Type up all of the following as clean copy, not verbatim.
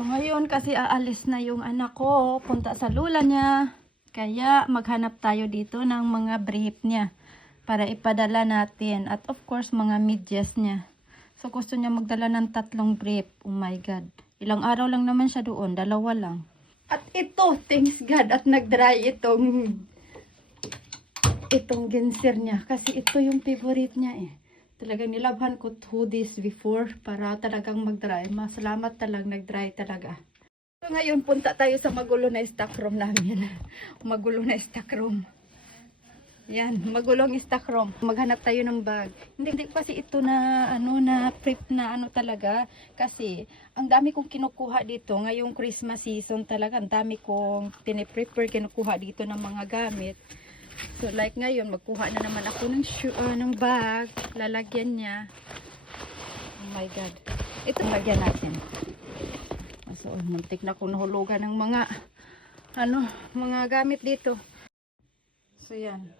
So ngayon kasi aalis na yung anak ko, punta sa lula niya. Kaya maghanap tayo dito ng mga brief niya para ipadala natin. At of course mga medyas niya. So gusto niya magdala ng 3 brief. Oh my God. Ilang araw lang naman siya doon, 2 lang. At ito, thanks God, at nag-dry itong ginser niya. Kasi ito yung favorite niya eh. Talagang nilabhan ko 2 days before para talagang mag-dry. Masalamat talagang nag-dry talaga. So ngayon punta tayo sa magulo na stock room namin. Magulo na stock room. Yan, magulong stock room. Maghanap tayo ng bag. Hindi kasi ito na na prep na talaga kasi ang dami kong kinukuha dito ngayong Christmas season talaga. Ang dami kong tiniprepare kinukuha dito ng mga gamit. So like ngayon magkuha na naman ako ng bag, lalagyan niya. Oh my God. Ito lagyan natin. So muntik na akong nahulugan ng mga mga gamit dito. So yan.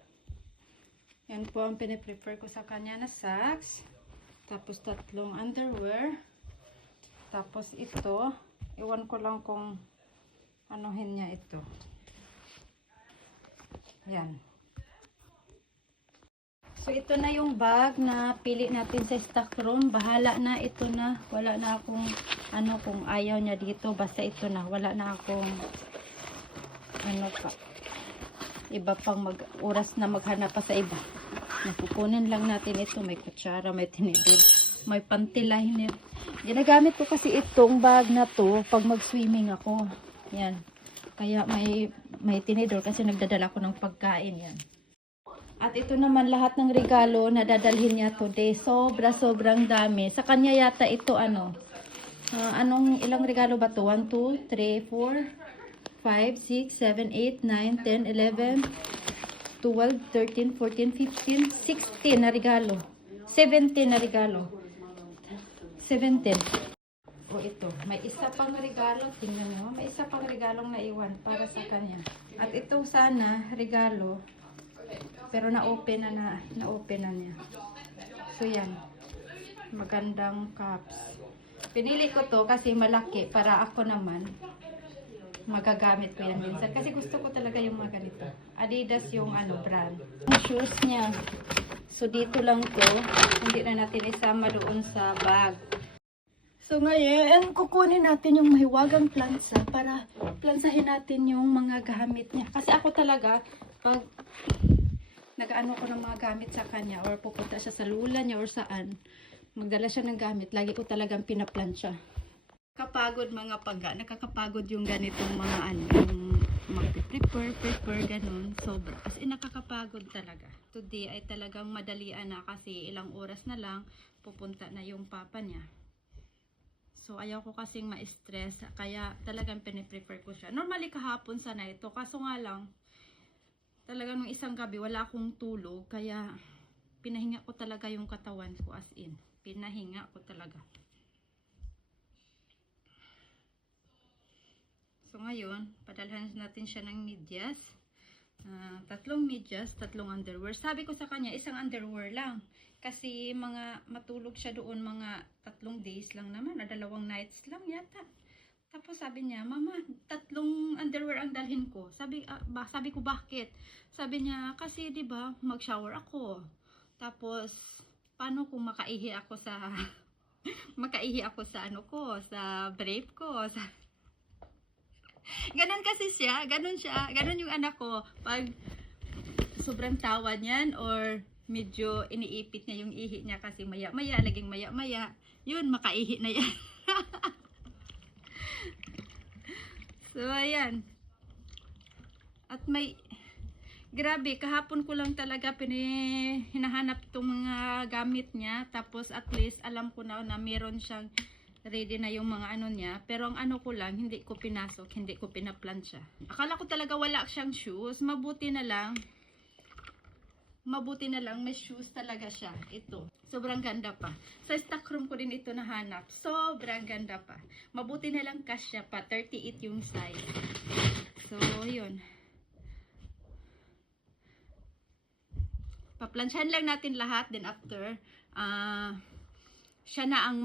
Yan po ang piniprepare ko sa kanya na socks. Tapos 3 underwear. Tapos ito, iwan ko lang kung anuhin niya ito. Yan. So ito na yung bag na pili natin sa stock room. Bahala na, ito na. Wala na akong kung ayaw niya dito. Basta ito na. Wala na akong iba pang oras na maghanap pa sa iba. Nakukunin lang natin ito. May kutsara, may tinidor, may pantilahiner. Ginagamit ko kasi itong bag na to pag mag-swimming ako. Yan. Kaya may tinidor kasi nagdadala ko ng pagkain. Yan. At ito naman lahat ng regalo na dadalhin niya today. Sobrang dami. Sa kanya yata ito ilang regalo ba to? 1, 2, 3, 4, 5, 6, 7, 8, 9, 10, 11, 12, 13, 14, 15, 16 na regalo. 17 na regalo. 17. O ito, may isa pang regalo. Tingnan nyo, may isa pang regalong naiwan para sa kanya. At ito sana, regalo. Pero na-open na niya. So yan. Magandang cups. Pinili ko to kasi malaki para ako naman magagamit ko yan minsan. Kasi gusto ko talaga yung mga ganito. Adidas yung brand. Yung shoes niya. So dito lang to. Hindi na natin isama doon sa bag. So ngayon, kukunin natin yung mahiwagang plansa para plansahin natin yung mga gamit niya. Kasi ako talaga, pag nagaano ko ng mga gamit sa kanya or pupunta siya sa lula niya or saan, magdala siya ng gamit, lagi ko talagang pinaplansya. Kapagod mga pagga, nakakapagod yung ganitong mga yung mag-prepare, ganun, sobra. As in, nakakapagod talaga. Today ay talagang madalian na kasi ilang oras na lang, pupunta na yung papa niya. So, ayaw ko kasing ma-stress, kaya talagang piniprepare ko siya. Normally, kahapon sana ito, kaso nga lang, talagang nung isang gabi wala akong tulog kaya pinahinga ko talaga yung katawan ko, as in pinahinga ko talaga. So ngayon padalhan natin siya ng medyas, 3 medyas, 3 underwear. Sabi ko sa kanya isang underwear lang kasi matulog siya doon mga 3 days lang naman, 2 nights lang yata. Tapos sabi niya, Mama, 3 underwear ang dalhin ko. Sabi ko, bakit? Sabi niya, kasi 'di ba, mag-shower ako. Tapos paano kung makaihi ako sa sa brief ko, Ganon kasi siya, ganon yung anak ko. Pag sobrang tawa niyan or medyo iniipit niya yung ihi niya kasi maya-maya, naging maya-maya, yun, makaihi na yan. So, ayan. At grabe, kahapon ko lang talaga hinahanap itong mga gamit niya. Tapos, at least, alam ko na meron siyang ready na yung mga niya. Pero, ang ko lang, hindi ko pinasok, hindi ko pinaplansya. Akala ko talaga wala siyang shoes. Mabuti na lang, may shoes talaga siya. Ito. Sobrang ganda pa. Sa stock room ko din ito nahanap. Sobrang ganda pa. Mabuti na lang kasya pa. 38 yung size. So, yun. Paplansyahan lang natin lahat. Then after, siya na ang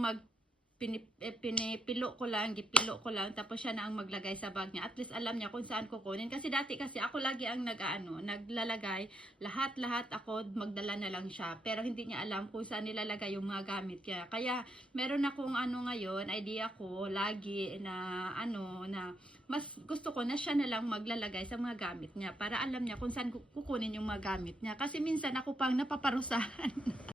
pinipilo ko lang, gipilo ko lang, tapos siya na ang maglagay sa bag niya. At least alam niya kung saan kukunin. Kasi dati kasi ako lagi ang naglalagay. Lahat ako magdala na lang siya. Pero hindi niya alam kung saan nilalagay yung mga gamit niya. Kaya meron akong ngayon, idea ko lagi na na mas gusto ko na siya na lang maglalagay sa mga gamit niya para alam niya kung saan kukunin yung mga gamit niya. Kasi minsan ako pang napaparusahan.